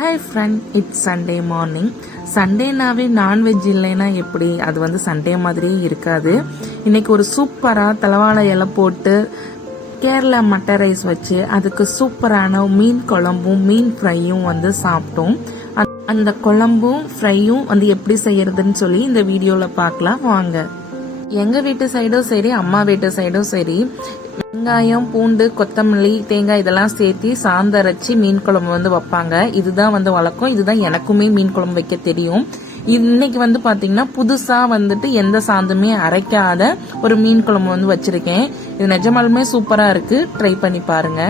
Hi friend it's Sunday morning சண்டேனாவே non veg இல்லைன்னா எப்படி? அது வந்து சண்டே மாதிரியே இருக்காது. இன்னைக்கு ஒரு சூப்பராக தலவாழை இலை போட்டு கேரளா மட்டை ரைஸ் வச்சு அதுக்கு சூப்பரான மீன் குழம்பும் மீன் ஃப்ரையும் வந்து சாப்பிட்டோம். அ- அந்த குழம்பும் ஃப்ரையும் வந்து எப்படி செய்யறதுன்னு சொல்லி இந்த வீடியோவில் பார்க்கலாம். வாங்க. எங்கள் வீட்டு சைடும் சரி அம்மா வீட்டு சைடும் சரி. வெங்காயம் பூண்டு கொத்தமல்லி தேங்காய் இதெல்லாம் சேர்த்து சாந்தரைச்சி மீன் குழம்பு வந்து வைப்பாங்க. இதுதான் வந்து வழக்கம். இதுதான் எனக்குமே மீன் குழம்பு வைக்க தெரியும். இன்னைக்கு வந்து பாத்தீங்கன்னா புதுசா வந்துட்டு எந்த சாந்துமே அரைக்காத ஒரு மீன் குழம்பு வந்து வச்சிருக்கேன். இது நிஜமாலுமே சூப்பரா இருக்கு. ட்ரை பண்ணி பாருங்க.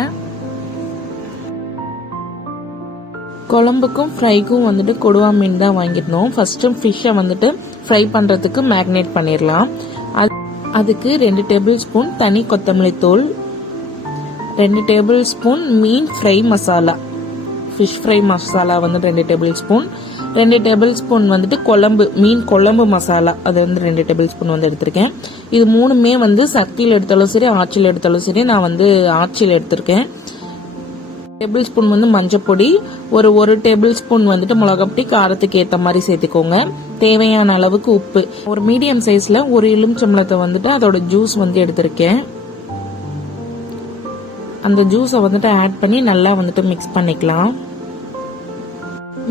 குழம்புக்கும் ஃப்ரைக்கும் வந்துட்டு கொடுவா மீன் தான் வாங்கிருந்தோம் ஃபர்ஸ்ட் ஃபிஷ்ஷை வந்துட்டு ஃப்ரை பண்ணுறதுக்கு மேக்னேட் பண்ணிடலாம் அதுக்கு ரெண்டு டேபிள் ஸ்பூன் தனி கொத்தமல்லி தூள் ரெண்டு டேபிள் ஸ்பூன் மீன் fry masala fish fry masala வந்து ரெண்டு டேபிள் ஸ்பூன் ரெண்டு டேபிள் ஸ்பூன் வந்துட்டு குழம்பு மீன் குழம்பு மசாலா அது வந்து ரெண்டு டேபிள் ஸ்பூன் வந்து எடுத்திருக்கேன். இது மூணுமே வந்து சக்தியில் எடுத்தாலும் சரி ஆச்சியில் எடுத்தாலும் சரி நான் வந்து ஆச்சியில் எடுத்திருக்கேன். டேபிள் ஸ்பூன் வந்து மஞ்சப்பொடி ஒரு ஒரு டேபிள் ஸ்பூன் வந்துட்டு மிளகாப்பொடி காரத்துக்கு ஏற்ற மாதிரி சேர்த்துக்கோங்க. தேவையான அளவுக்கு உப்பு. ஒரு மீடியம் சைஸ்ல ஒரு எலுமிச்சம்பளத்தை வந்துட்டு அதோட ஜூஸ் வந்து எடுத்திருக்கேன். அந்த ஜூஸை வந்துட்டு ஆட் பண்ணி நல்லா வந்துட்டு மிக்ஸ் பண்ணிக்கலாம்.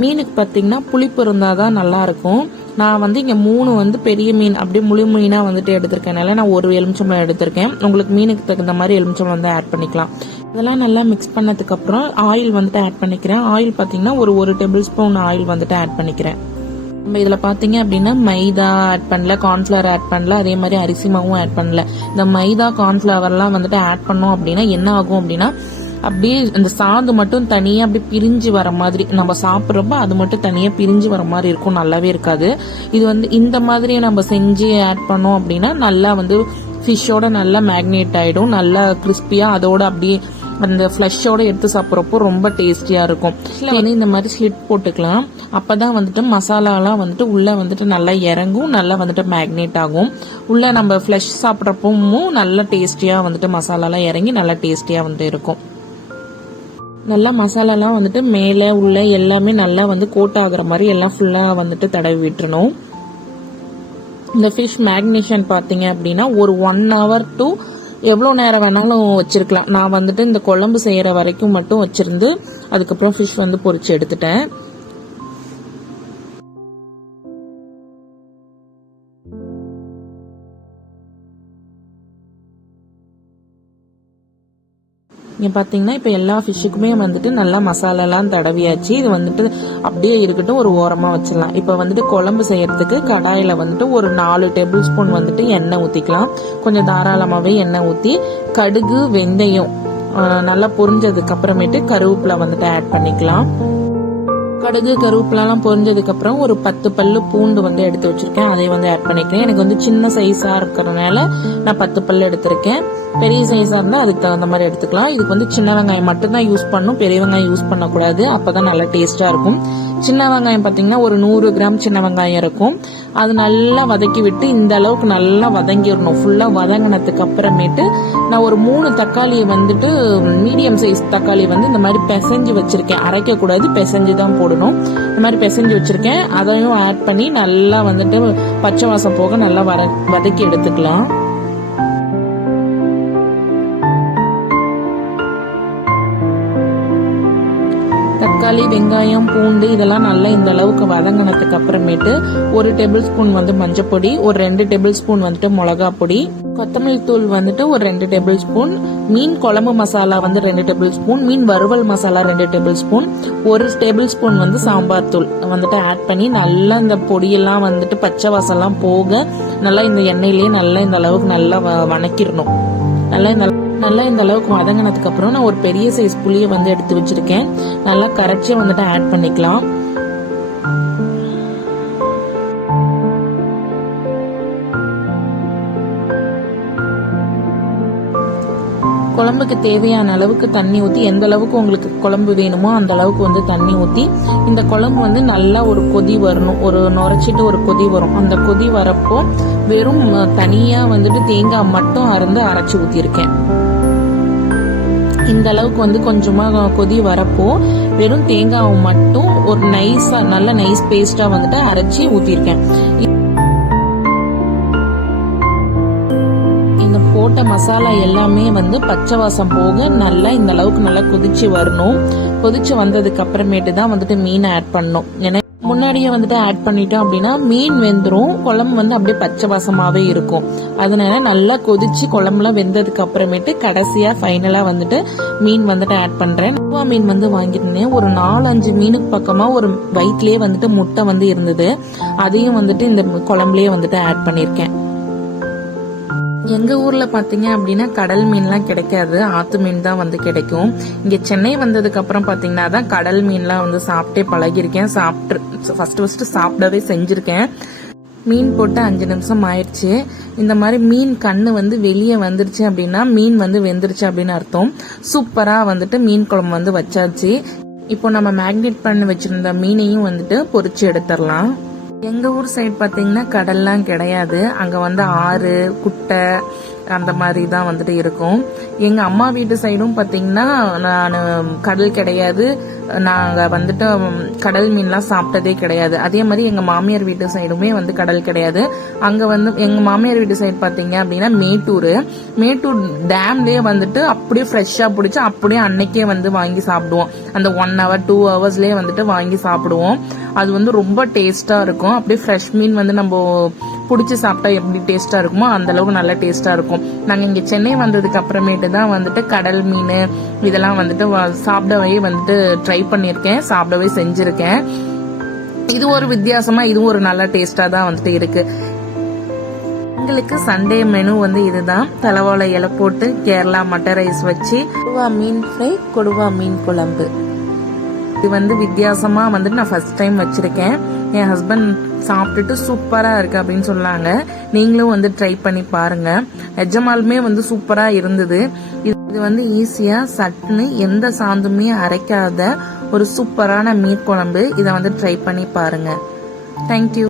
மீனுக்கு பார்த்தீங்கன்னா புளிப்பு இருந்தால் தான் நல்லா இருக்கும். நான் வந்து இங்கே மூணு வந்து பெரிய மீன் அப்படியே முழு மீனாக வந்துட்டு எடுத்திருக்கனால நான் ஒரு எலுமிச்சம்பழம் எடுத்திருக்கேன். உங்களுக்கு மீனுக்கு தகுந்த மாதிரி எலுமிச்சம்பழம் வந்து ஆட் பண்ணிக்கலாம். இதெல்லாம் நல்லா மிக்ஸ் பண்ணதுக்கப்புறம் ஆயில் வந்துட்டு ஆட் பண்ணிக்கிறேன். ஆயில் பார்த்தீங்கன்னா ஒரு ஒரு டேபிள் ஸ்பூன் ஆயில் வந்துட்டு ஆட் பண்ணிக்கிறேன். நம்ம இதில் பார்த்தீங்க அப்படின்னா மைதா ஆட் பண்ணல கார்ன்ஃப்ளவர் ஆட் பண்ணல அதே மாதிரி அரிசி மாவும் ஆட் பண்ணல. இந்த மைதா கார்ன்ஃப்ளவர்லாம் வந்துட்டு ஆட் பண்ணோம் அப்படின்னா என்ன ஆகும் அப்படின்னா அப்படியே அந்த சாந்து மட்டும் தனியா அப்படியே பிரிஞ்சு வர மாதிரி நம்ம சாப்பிட்றப்ப அது மட்டும் தனியா பிரிஞ்சு வர மாதிரி இருக்கும் நல்லாவே இருக்காது. இது வந்து இந்த மாதிரி நம்ம செஞ்சு ஆட் பண்ணோம் அப்படின்னா நல்லா வந்து ஃபிஷ்ஷோட நல்லா மேக்னேட் ஆயிடும் நல்லா கிறிஸ்பியா அதோட அப்படியே அந்த ஃப்ளஷோட எடுத்து சாப்பிட்றப்போ ரொம்ப டேஸ்டியா இருக்கும். இதுல வந்து இந்த மாதிரி ஸ்லிட் போட்டுக்கலாம். அப்பதான் வந்துட்டு மசாலாலாம் வந்துட்டு உள்ள வந்துட்டு நல்லா இறங்கும் நல்லா வந்துட்டு மேக்னேட் ஆகும். உள்ள நம்ம ஃப்ளஷ் சாப்பிட்றப்பவும் நல்லா டேஸ்டியா வந்துட்டு மசாலாலாம் இறங்கி நல்லா டேஸ்டியா வந்துட்டு இருக்கும். நல்லா மசாலாலாம் வந்துட்டு மேலே உள்ள எல்லாமே நல்லா வந்து கோட் ஆகிற மாதிரி எல்லாம் ஃபுல்லாக வந்துட்டு தடவி விட்டுறணும். இந்த ஃபிஷ் மேக்னேஷன் பார்த்தீங்க அப்படின்னா ஒரு ஒன் ஹவர் டு எவ்வளோ நேரம் வேணாலும் வச்சுருக்கலாம். நான் வந்துட்டு இந்த குழம்பு செய்கிற வரைக்கும் மட்டும் வச்சுருந்து அதுக்கப்புறம் ஃபிஷ் வந்து பொறிச்சு எடுத்துட்டேன். இங்க பார்த்தீங்கன்னா இப்போ எல்லா ஃபிஷ்ஷுக்குமே வந்துட்டு நல்லா மசாலாலாம் தடவியாச்சு. இது வந்துட்டு அப்படியே இருக்கட்டும் ஒரு ஓரமாக வச்சிடலாம். இப்போ வந்துட்டு குழம்பு செய்யறதுக்கு கடாயில் வந்துட்டு ஒரு நாலு டேபிள் ஸ்பூன் வந்துட்டு எண்ணெய் ஊற்றிக்கலாம் கொஞ்சம் தாராளமாகவே எண்ணெய் ஊற்றி கடுகு வெந்தயம் நல்லா பொரிஞ்சதுக்கு அப்புறமேட்டு கருவேப்பிலை வந்துட்டு ஆட் பண்ணிக்கலாம். கடுகு கருவேப்பிலாம் பொரிஞ்சதுக்கு அப்புறம் ஒரு பத்து பல்லு பூண்டு வந்து எடுத்து வச்சிருக்கேன். அதை வந்து ஆட் பண்ணிக்கிறேன் எனக்கு வந்து சின்ன சைஸாக இருக்கிறதுனால நான் பத்து பல்லு எடுத்திருக்கேன். பெரிய சைஸாக இருந்தா அதுக்கு தகுந்த மாதிரி எடுத்துக்கலாம். இதுக்கு வந்து சின்ன வெங்காயம் மட்டும்தான் யூஸ் பண்ணும் பெரிய வெங்காயம் யூஸ் பண்ணக்கூடாது. அப்பதான் நல்லா டேஸ்டா இருக்கும். சின்ன வெங்காயம் பாத்தீங்கன்னா ஒரு நூறு கிராம் சின்ன வெங்காயம் இருக்கும். அது நல்லா வதக்கி விட்டு இந்த அளவுக்கு நல்லா வதங்கிடணும். ஃபுல்லா வதங்கினதுக்கு அப்புறமேட்டு நான் ஒரு மூணு தக்காளியை வந்துட்டு மீடியம் சைஸ் தக்காளி வந்து இந்த மாதிரி பிசைஞ்சு வச்சிருக்கேன். அரைக்க கூடாது பிசைஞ்சு தான் போடணும். இந்த மாதிரி பிசைஞ்சு வச்சிருக்கேன். அதையும் ஆட் பண்ணி நல்லா வந்துட்டு பச்சை வாசம் போக நல்லா வர வதக்கி எடுத்துக்கலாம். தக்காளி வெங்காயம் பூண்டு இதெல்லாம் நல்லா இந்த அளவுக்கு வதங்கினதுக்கு அப்புறமேட்டு ஒரு டேபிள் ஸ்பூன் வந்து மஞ்சப்பொடி ஒரு ரெண்டு டேபிள் ஸ்பூன் வந்துட்டு மிளகா பொடி கொத்தமல்லி தூள் வந்துட்டு ஒரு ரெண்டு டேபிள் ஸ்பூன் மீன் குழம்பு மசாலா வந்து ரெண்டு டேபிள் ஸ்பூன் மீன் வறுவல் மசாலா ரெண்டு டேபிள் ஸ்பூன் ஒரு டேபிள் ஸ்பூன் வந்து சாம்பார் தூள் வந்துட்டு ஆட் பண்ணி நல்லா இந்த பொடியெல்லாம் வந்துட்டு பச்சை வாசம்லாம் போக நல்லா இந்த எண்ணெயிலேயே நல்லா இந்த அளவுக்கு நல்லா வ- வணக்கிடணும். நல்லா இந்த நல்லா இந்த அளவுக்கு வதங்கினதுக்கு அப்புறம் நான் ஒரு பெரிய சைஸ் புளியை வந்து எடுத்து வச்சிருக்கேன். நல்லா கரைச்சி வந்துட்டு ஆட் பண்ணிக்கலாம். குழம்புக்கு தேவையான அளவுக்கு தண்ணி ஊற்றி எந்த அளவுக்கு உங்களுக்கு குழம்பு வேணுமோ அந்த அளவுக்கு வந்து தண்ணி ஊற்றி இந்த குழம்பு வந்து நல்லா ஒரு கொதி வரணும். ஒரு நுரைச்சிட்டு ஒரு கொதி வரும். அந்த கொதி வரப்போ வெறும் தனியாக வந்துட்டு தேங்காய் மட்டும் அறந்து அரைச்சி ஊற்றிருக்கேன் இந்த அளவுக்கு வந்து கொஞ்சமாக கொதி வரப்போ வெறும் தேங்காவை மட்டும் ஒரு நைஸா நல்ல நைஸ் பேஸ்டா வந்துட்டு அரைச்சி ஊத்திருக்கேன் போட்ட மசாலா எல்லாமே வந்து பச்சை வாசம் போக நல்லா இந்த அளவுக்கு நல்லா கொதிச்சு வரணும். கொதிச்சு வந்ததுக்கு அப்புறமேட்டு தான் வந்துட்டு மீன் ஆட் பண்ணணும். ஏன்னா முன்னாடியே வந்துட்டு ஆட் பண்ணிட்டோம் அப்படின்னா மீன் வெந்துரும். குழம்பு வந்து அப்படியே பச்சவாசமாவே இருக்கும். அதனால நல்லா கொதிச்சு குழம்புலாம் வெந்ததுக்கு அப்புறமேட்டு கடைசியா ஃபைனலா வந்துட்டு மீன் வந்துட்டு ஆட் பண்றேன். நுவா மீன் வந்து வாங்கியிருந்தேன். ஒரு நாலஞ்சு மீனுக்கு பக்கமா ஒரு வயிற்றுலயே வந்துட்டு முட்டை வந்து இருந்தது. அதையும் வந்துட்டு இந்த குழம்புலயே வந்துட்டு ஆட் பண்ணியிருக்கேன். எங்கள் ஊரில் பார்த்தீங்க அப்படின்னா கடல் மீன்லாம் கிடைக்காது. ஆற்று மீன் தான் வந்து கிடைக்கும். இங்கே சென்னை வந்ததுக்கப்புறம் பார்த்தீங்கன்னா தான் கடல் மீன்லாம் வந்து சாப்பிட்டே பழகிருக்கேன் சாப்பிட்டு ஃபர்ஸ்ட் ஃபஸ்ட்டு சாப்பிடவே செஞ்சுருக்கேன். மீன் போட்டு அஞ்சு நிமிஷம் ஆயிடுச்சு. இந்த மாதிரி மீன் கண்ணு வந்து வெளியே வந்துருச்சு அப்படின்னா மீன் வந்து வெந்துருச்சு அப்படின்னு அர்த்தம். சூப்பராக வந்துட்டு மீன் குழம்பு வந்து வச்சாச்சு. இப்போ நம்ம மேக்னேட் பண்ணி வச்சுருந்த மீனையும் வந்துட்டு பொறிச்சு எடுத்துடலாம். எங்க ஊர் சைடு பாத்தீங்கன்னா கடல்லாம் கிடையாது. அங்க வந்து ஆறு குட்டை அந்த மாதிரி தான் வந்துட்டு இருக்கும். எங்க அம்மா வீட்டு சைடும் பாத்தீங்கன்னா நான் கடல் கிடையாது. நாங்க வந்துட்டு கடல் மீன்லாம் சாப்பிட்டதே கிடையாது. அதே மாதிரி எங்க மாமியார் வீட்டு சைடுமே வந்து கடல் கிடையாது. அங்க வந்து எங்க மாமியார் வீட்டு சைடு பாத்தீங்க அப்படின்னா மேட்டூர். மேட்டூர் டேம்லயே வந்துட்டு அப்படியே ஃப்ரெஷ்ஷா பிடிச்சி அப்படியே அன்னைக்கே வந்து வாங்கி சாப்பிடுவோம். அந்த ஒன் ஹவர் டூ ஹவர்ஸ்லயே வந்துட்டு வாங்கி சாப்பிடுவோம். அது வந்து ரொம்ப டேஸ்டா இருக்கும். அப்படியே ஃப்ரெஷ் மீன் வந்து நம்ம பிடிச்சி சாப்பிட்டா எப்படி டேஸ்டா இருக்குமோ அந்த அளவுக்கு நல்ல டேஸ்டா இருக்கும். நாங்க இங்க சென்னை வந்ததுக்கு அப்புறமேட்டு தான் வந்துட்டு கடல் மீன் இதெல்லாம் வந்துட்டு சாப்பிடவே வந்துட்டு ட்ரை பண்ணியிருக்கேன் சாப்பிடவே செஞ்சிருக்கேன். இது ஒரு வித்தியாசமா இதுவும் ஒரு நல்ல டேஸ்டா தான் வந்துட்டு இருக்கு. எங்களுக்கு சண்டே மெனு வந்து இதுதான். தலைவாழை இலை போட்டு கேரளா மட்டர் ரைஸ் வச்சு கொடுவா மீன் ஃப்ரை கொடுவா மீன் குழம்பு. இது வந்து வித்தியாசமா வந்துட்டு நான் ஃபர்ஸ்ட் டைம் வச்சிருக்கேன். என் ஹஸ்பண்ட் சாப்பிட்டுட்டு சூப்பராக இருக்கு அப்படின்னு சொன்னாங்க. நீங்களும் வந்து ட்ரை பண்ணி பாருங்க. எஜமாலுமே வந்து சூப்பரா இருந்தது. இது இது வந்து ஈஸியா சட்னு எந்த சாந்துமே அரைக்காத ஒரு சூப்பரான மீன் குழம்பு. இதை வந்து ட்ரை பண்ணி பாருங்க. தேங்க்யூ